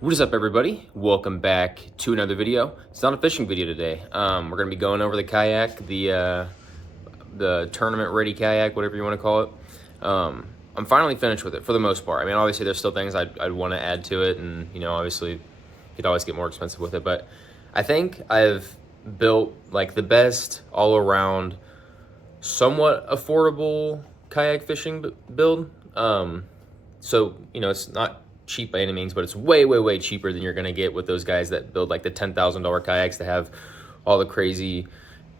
What is up, everybody? Welcome back to another video. It's not a fishing video today. We're gonna be going over the kayak, the tournament ready kayak, whatever you want to call it. I'm finally finished with it for the most part. I mean, obviously there's still things I'd want to add to it, and obviously you could always get more expensive with it. But I think I've built like the best all around, somewhat affordable kayak fishing build. So it's not cheap by any means, but it's way cheaper than you're gonna get with those guys that build like the $10,000 kayaks that have all the crazy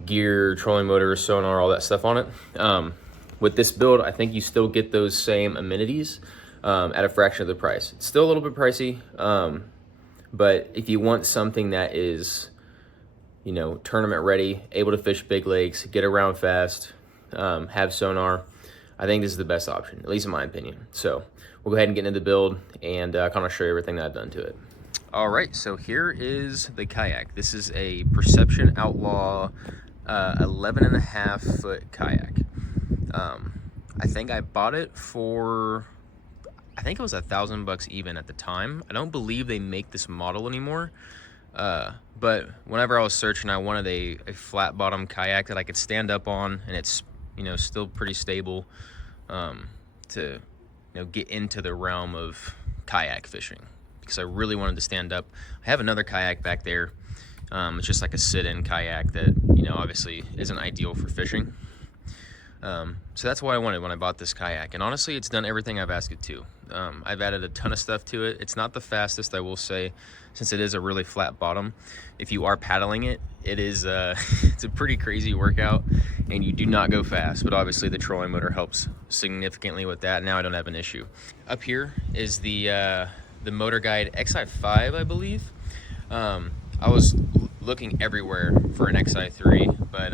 gear, trolling motor, sonar, all that stuff on it. With this build, I think you still get those same amenities at a fraction of the price. It's still a little bit pricey, but if you want something that is tournament ready, able to fish big lakes, get around fast, have sonar, I think this is the best option, at least in my opinion. So we'll go ahead and get into the build and kind of show you everything that I've done to it. All right, so here is the kayak. This is a Perception Outlaw 11.5 foot kayak. I think I bought it for, I think it was $1,000 even at the time. I don't believe they make this model anymore. But whenever I was searching, I wanted a flat bottom kayak that I could stand up on, and it's still pretty stable to get into the realm of kayak fishing, because I really wanted to stand up. I have another kayak back there. It's just like a sit-in kayak that obviously isn't ideal for fishing. So that's what I wanted when I bought this kayak, and honestly it's done everything I've asked it to. I've added a ton of stuff to it. It's not the fastest, I will say, since it is a really flat bottom. If you are paddling it, it is it's a pretty crazy workout, and you do not go fast, but obviously the trolling motor helps significantly with that. Now I don't have an issue. Up here is the Motor Guide XI5, I believe. I was looking everywhere for an XI3, but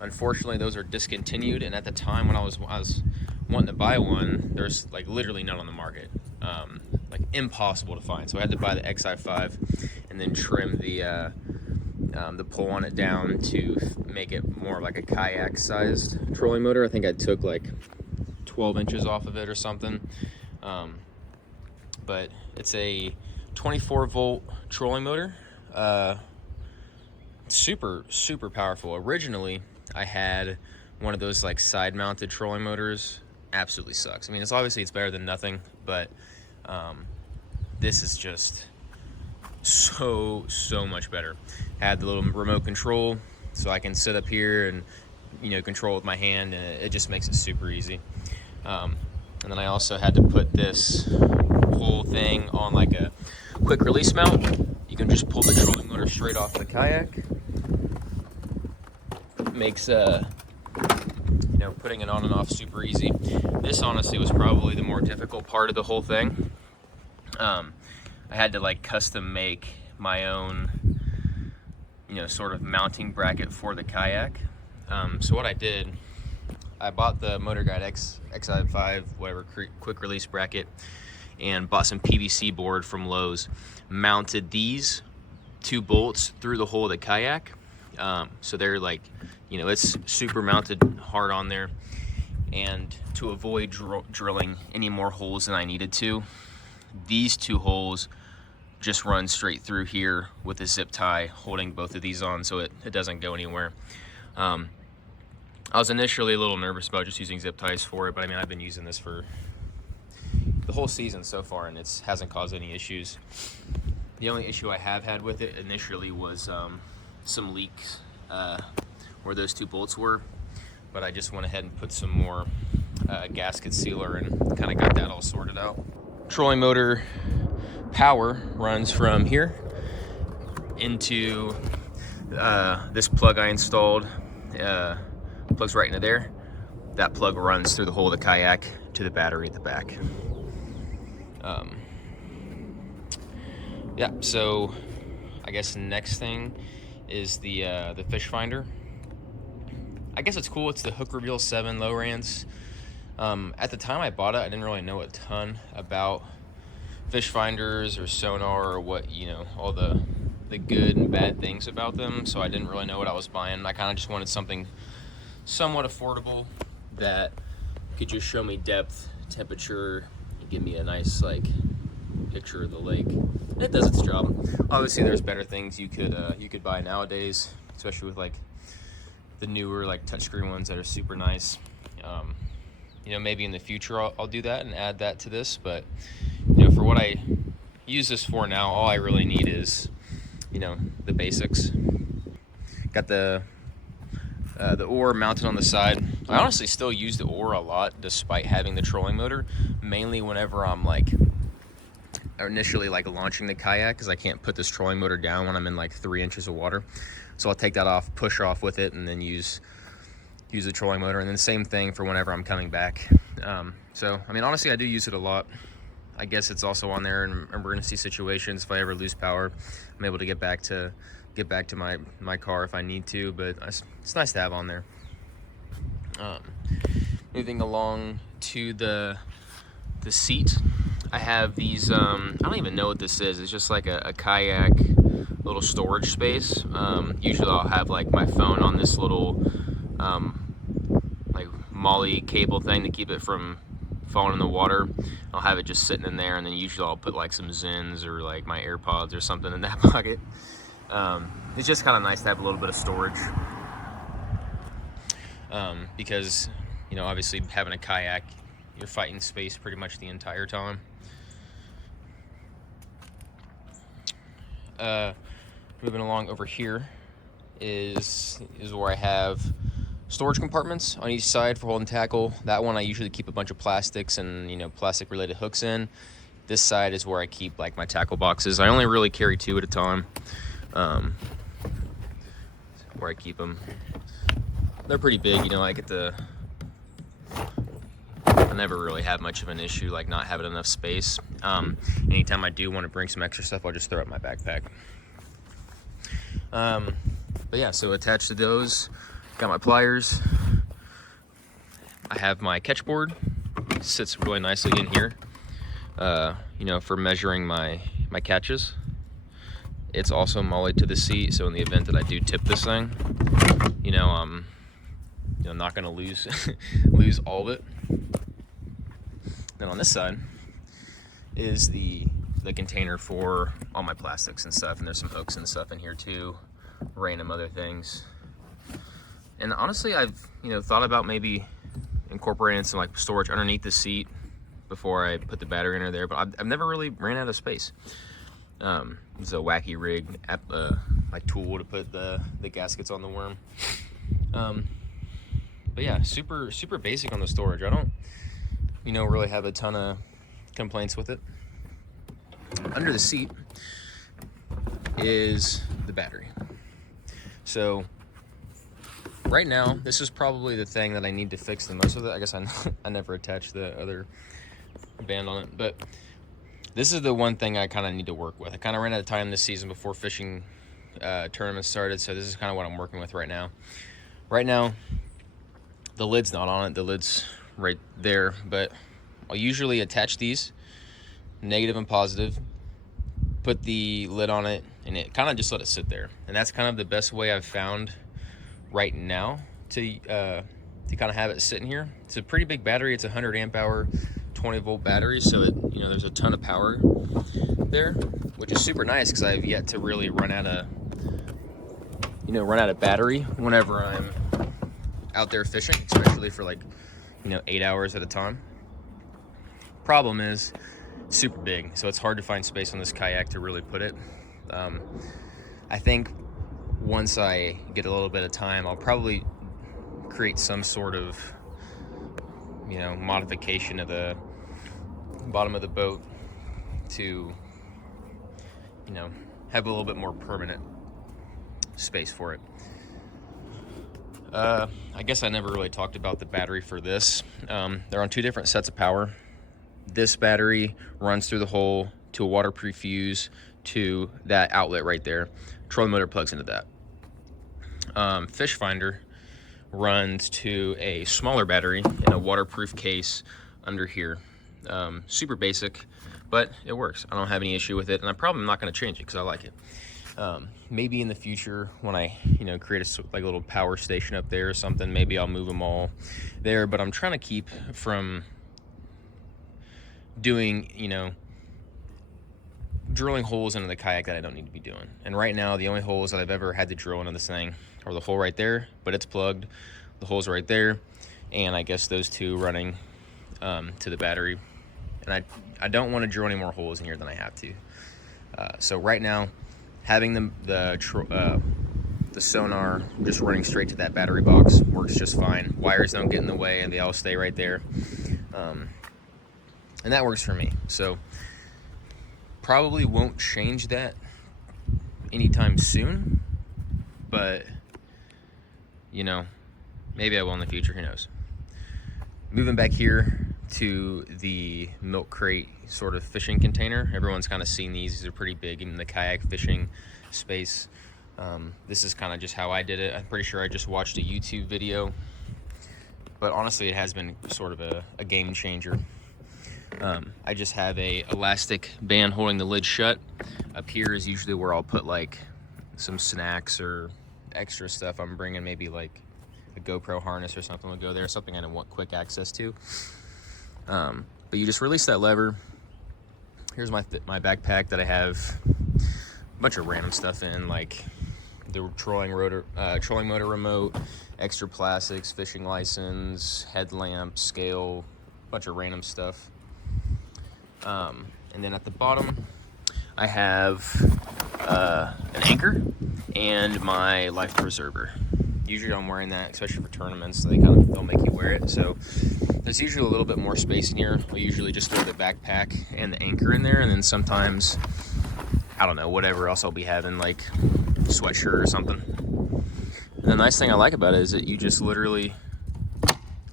unfortunately those are discontinued, and at the time when I was wanting to buy one, there's like literally none on the market, like impossible to find. So I had to buy the XI5 and then trim the pull on it down to make it more like a kayak sized trolling motor. I think I took like 12 inches off of it or something, but it's a 24 volt trolling motor. Super powerful. Originally I had one of those like side mounted trolling motors. Absolutely sucks. I mean, it's better than nothing, but this is just so much better. Had the little remote control, so I can sit up here and control with my hand, and it just makes it super easy. And then I also had to put this whole thing on like a quick release mount. You can just pull the trolling motor straight off the kayak. Makes putting it on and off super easy. This honestly was probably the more difficult part of the whole thing. I had to like custom make my own sort of mounting bracket for the kayak. So what I did, I bought the Motor Guide XI5 whatever quick release bracket, and bought some PVC board from Lowe's. Mounted these two bolts through the hull of the kayak, so they're like it's super mounted hard on there. And to avoid drilling any more holes than I needed to, these two holes just run straight through here with a zip tie holding both of these on, so it doesn't go anywhere. I was initially a little nervous about just using zip ties for it, but I mean, I've been using this for the whole season so far, and it hasn't caused any issues. The only issue I have had with it initially was some leaks where those two bolts were, but I just went ahead and put some more gasket sealer and kind of got that all sorted out. Trolling motor power runs from here into this plug I installed. Plugs right into there. That plug runs through the whole of the kayak to the battery at the back. Yeah, so I guess the next thing is the fish finder. I guess it's cool. It's the Hook Reveal 7 Lowrance. At the time I bought it, I didn't really know a ton about fish finders or sonar or what, all the good and bad things about them, so I didn't really know what I was buying. I kind of just wanted something somewhat affordable that could just show me depth, temperature, and give me a nice like picture of the lake. It does its job. Obviously, there's better things you could buy nowadays, especially with like the newer like touchscreen ones that are super nice. You know, maybe in the future I'll do that and add that to this, but you know, for what I use this for now, all I really need is, you know, the basics. Got the oar mounted on the side. I honestly still use the oar a lot despite having the trolling motor, mainly whenever I'm like initially like launching the kayak, because I can't put this trolling motor down when I'm in like 3 inches of water. So I'll take that off, push off with it, and then use the trolling motor. And then same thing for whenever I'm coming back. So I mean, honestly, I do use it a lot. I guess it's also on there in emergency situations. If I ever lose power, I'm able to get back to my car if I need to, but it's nice to have on there. Moving along to the seat, I have these, I don't even know what this is. It's just like a kayak little storage space. Usually I'll have like my phone on this little like molly cable thing to keep it from falling in the water. I'll have it just sitting in there, and then usually I'll put like some Zens or like my AirPods or something in that pocket. It's just kind of nice to have a little bit of storage, because, you know, obviously having a kayak, you're fighting space pretty much the entire time. Moving along over here is where I have storage compartments on each side for holding tackle. That one I usually keep a bunch of plastics and, you know, plastic related hooks in. This side is where I keep like my tackle boxes. I only really carry 2 at a time. Where I keep them. They're pretty big, you know. I never really have much of an issue like not having enough space. Anytime I do want to bring some extra stuff, I'll just throw it in my backpack. But yeah, so attached to those, got my pliers. I have my catch board. It sits really nicely in here, you know, for measuring my catches. It's also mollied to the seat, so in the event that I do tip this thing, you know, I'm not gonna lose lose all of it. Then on this side is the container for all my plastics and stuff, and there's some hooks and stuff in here too, random other things. And honestly, I've, you know, thought about maybe incorporating some like storage underneath the seat before I put the battery in there, but I've never really ran out of space. It's a wacky rig, my tool to put the gaskets on the worm. But yeah, super basic on the storage. I don't, you know, really have a ton of complaints with it. Under the seat is the battery. So right now, this is probably the thing that I need to fix the most with it. I guess I never attached the other band on it, but this is the one thing I kind of need to work with. I kind of ran out of time this season before fishing tournaments started, so this is kind of what I'm working with right now. Right now, the lid's not on it. The lid's right there, but I'll usually attach these, negative and positive, put the lid on it, and it kind of just let it sit there. And that's kind of the best way I've found right now to kind of have it sitting here. It's a pretty big battery. It's a 100 amp hour 20 volt battery, so it, you know, there's a ton of power there, which is super nice because I've yet to really run out of battery whenever I'm out there fishing, especially for like, you know, 8 hours at a time. Problem is super big, so it's hard to find space on this kayak to really put it. I think once I get a little bit of time, I'll probably create some sort of, you know, modification of the bottom of the boat to, you know, have a little bit more permanent space for it. I guess I never really talked about the battery for this. They're on 2 different sets of power. This battery runs through the hole to a waterproof fuse to that outlet right there. Trolling motor plugs into that. Fish finder runs to a smaller battery in a waterproof case under here. Super basic, but it works. I don't have any issue with it, and I'm probably not going to change it because I like it. Maybe in the future when I, you know, create a little power station up there or something, maybe I'll move them all there, but I'm trying to keep from doing, you know, drilling holes into the kayak that I don't need to be doing. And right now, the only holes that I've ever had to drill into this thing are the hole right there, but it's plugged. The hole's right there, and I guess those two running to the battery. And I don't want to drill any more holes in here than I have to. So right now, having the sonar just running straight to that battery box works just fine. Wires don't get in the way, and they all stay right there. And that works for me. So probably won't change that anytime soon, but you know, maybe I will in the future, who knows. Moving back here to the milk crate sort of fishing container. Everyone's kind of seen these. These are pretty big in the kayak fishing space. This is kind of just how I did it. I'm pretty sure I just watched a YouTube video, but honestly it has been sort of a game changer. I just have a elastic band holding the lid shut. Up here is usually where I'll put like some snacks or extra stuff I'm bringing, maybe like a GoPro harness or something will go there, something I don't want quick access to. But you just release that lever. Here's my backpack that I have a bunch of random stuff in, like the trolling motor remote, extra plastics, fishing license, headlamp, scale, bunch of random stuff. And then at the bottom, I have an anchor and my life preserver. Usually I'm wearing that, especially for tournaments, so they'll make you wear it. So there's usually a little bit more space in here. I'll usually just throw the backpack and the anchor in there, and then sometimes, I don't know, whatever else I'll be having, like sweatshirt or something. And the nice thing I like about it is that you just literally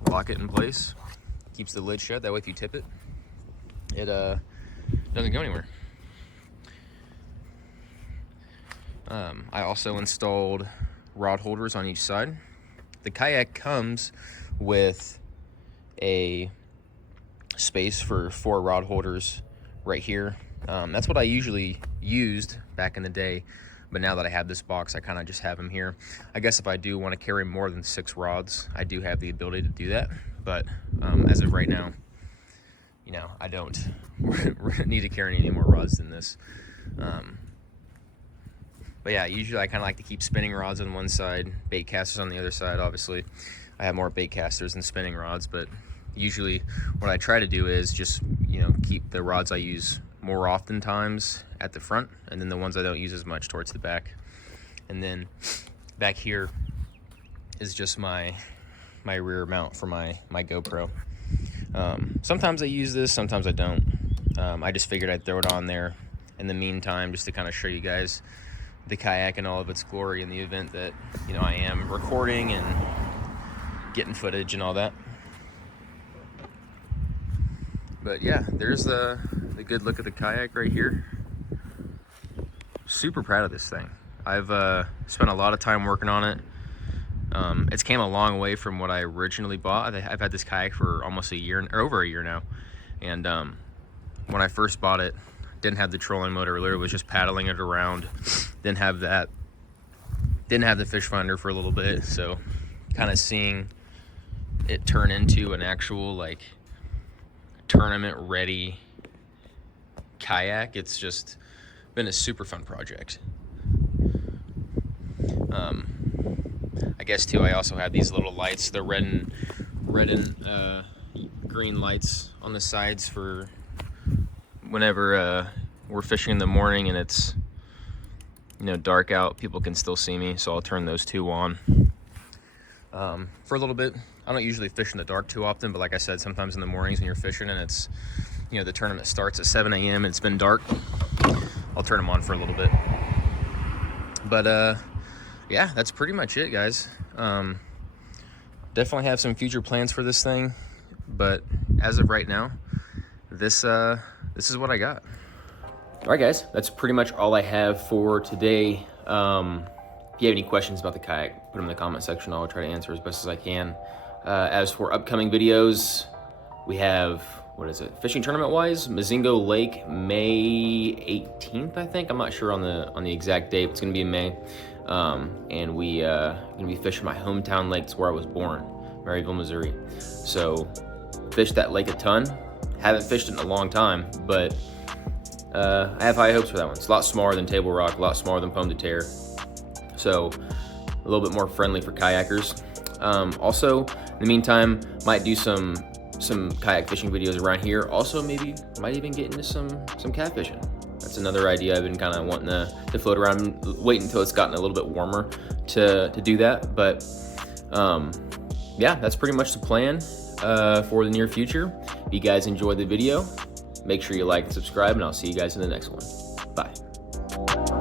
lock it in place. Keeps the lid shut, that way if you tip it, it doesn't go anywhere. I also installed rod holders on each side. The kayak comes with a space for 4 rod holders right here. That's what I usually used back in the day, but now that I have this box, I kind of just have them here. I guess if I do want to carry more than 6 rods, I do have the ability to do that, but as of right now, you know, I don't need to carry any more rods than this. But yeah, usually I kind of like to keep spinning rods on one side, bait casters on the other side. Obviously, I have more bait casters than spinning rods, but usually what I try to do is just, you know, keep the rods I use more oftentimes at the front, and then the ones I don't use as much towards the back. And then back here is just my rear mount for my GoPro. Sometimes I use this, sometimes I don't. I just figured I'd throw it on there in the meantime, just to kind of show you guys the kayak and all of its glory in the event that, you know, I am recording and getting footage and all that. But yeah, there's the good look at the kayak right here. Super proud of this thing. I've spent a lot of time working on it. It's came a long way from what I originally bought. I've had this kayak for almost a year, or over a year now. And when I first bought it, didn't have the trolling motor, literally was just paddling it around. Didn't have that. Didn't have the fish finder for a little bit. So kind of seeing it turn into an actual like tournament ready kayak, it's just been a super fun project. I guess too, I also have these little lights, the red and green lights on the sides for whenever we're fishing in the morning and it's, you know, dark out, people can still see me, so I'll turn those 2 on for a little bit. I don't usually fish in the dark too often, but like I said, sometimes in the mornings when you're fishing and it's, you know, the tournament starts at 7 a.m. and it's been dark, I'll turn them on for a little bit. But yeah, that's pretty much it, guys. Definitely have some future plans for this thing, but as of right now, this is what I got. All right, guys, that's pretty much all I have for today. If you have any questions about the kayak, put them in the comment section. I'll try to answer as best as I can. As for upcoming videos, we have, what is it, fishing tournament wise, Mazingo Lake, May 18th, I think. I'm not sure on the exact date, but it's gonna be in May. And we gonna be fishing my hometown lake. It's where I was born, Maryville, Missouri. So fished that lake a ton. Haven't fished it in a long time, but I have high hopes for that one. It's a lot smaller than Table Rock, a lot smaller than Poem to Tear, so a little bit more friendly for kayakers. Also, in the meantime, might do some kayak fishing videos around here. Also, maybe might even get into some catfishing. That's another idea I've been kind of wanting to float around. Wait until it's gotten a little bit warmer to do that. But yeah, that's pretty much the plan for the near future. If you guys enjoyed the video, make sure you like and subscribe, and I'll see you guys in the next one. Bye.